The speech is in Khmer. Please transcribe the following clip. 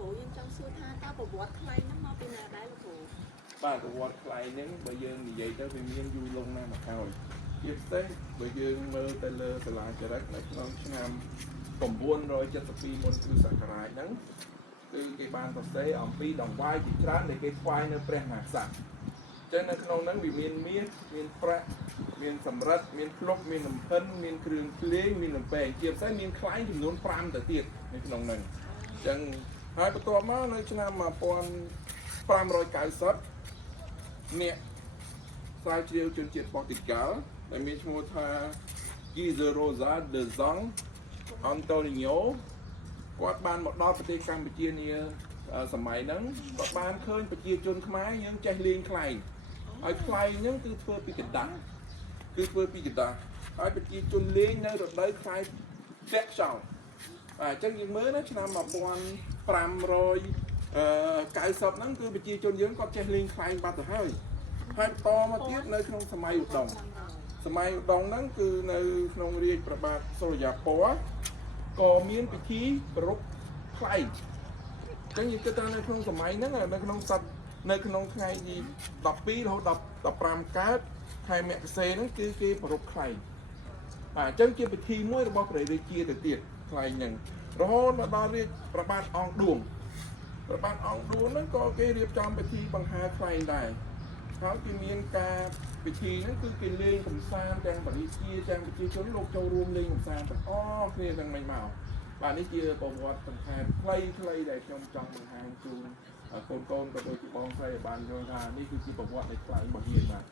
គ្រូយើងចង់សួរថាតើប្រវត្តិថ្លៃហ្នឹងមកពីណាដែរលោកគ្រូបាទប្រវត្តិថ្លៃហ្នឹងបើយើងនិយាយទៅវាមានយូរលង់ណាស់មកហើយជាពិសេសបើយើងមើលទៅលើសាលាចរិតនៅក្នុងឆ្នាំ972មុនគ្រិស្តសករាជហ្នឹងគឺគេបានសរសេរអំពីដង្វាយជាច្រើនដែលគេថ្វាយនៅព្រះមហាក្សត្រចឹងនៅក្នុងហ្នឹងវាមានមាសមានប្រាក់មានសម្រិតមានភ្លុកមានលំហិនមានគ្រឿងភ្លេងមានលំពេងជាពិសេសមានខ្លែងចំនួន5ទៅទៀតនៅក្នុងហ្នឹងចឹងហើយបន្ទាប់មកនៅឆ្នាំ1590អ្នកស្រាវជ្រាវជនជាតិប៉ូទុយហ្គាល់ដែលមានឈ្មោះថា Guido Rosa de Zong Antonio គាត់បានមកដល់ប្រទេសកម្ពុជានាសម័យហ្នឹងគាត់បានឃើញប្រជាជនខ្មែរយើងចេះលេងខ្លែងហើយខ្លែងហ្នឹងគឺធ្វើពីกระดาษហើយប្រជាជនលេងនៅរដូវខ្លែងធ្លាក់ខ្យល់អញ្ចឹងយើងមើលណាឆ្នាំ1590ហ្នឹងគឺប្រជាជនយើងគាត់ចេះលេងខ្លែងបាត់ទៅហើយបន្តមកទៀតនៅក្នុងសម័យឧដុង្គហ្នឹងគឺនៅក្នុងរាជព្រះបាទសូរ្យាពណ៌ក៏មានពិធីប្រពៃខ្លែងអញ្ចឹងយើងគិតថានៅក្នុងសម័យហ្នឹងនៅក្នុងថ្ងៃទី12រហូតដល់15កើតខែមករាហ្នឹងគឺគេប្រពៃខ្លែងអញ្ចឹងជាពិធីមួយរបស់ព្រះរាជាទៅទៀតខ្លែងហ្នឹងរហូតមកដល់រាជព្រះបាទអង្គឌួងហ្នឹងក៏គេរៀបចំពិធីបង្ហើរខ្លែងដែរហើយគេមានការពិធីហ្នឹងគឺគេលេងកម្សាន្តទាំងបរិជាទាំងប្រជាជនលោកចូលរួមលេងកម្សាន្តទាំងអស់គ្នាទាំងមិនមកបាទនេះជាប្រវត្តិសង្ខេបខ្លីៗដែលខ្ញុំចង់បង្ហាញជូនកូនក៏ដូចជាបងស្រីបានយល់ថានេះគឺជាប្រវត្តិនៃខ្លែងរបស់យើងបាទ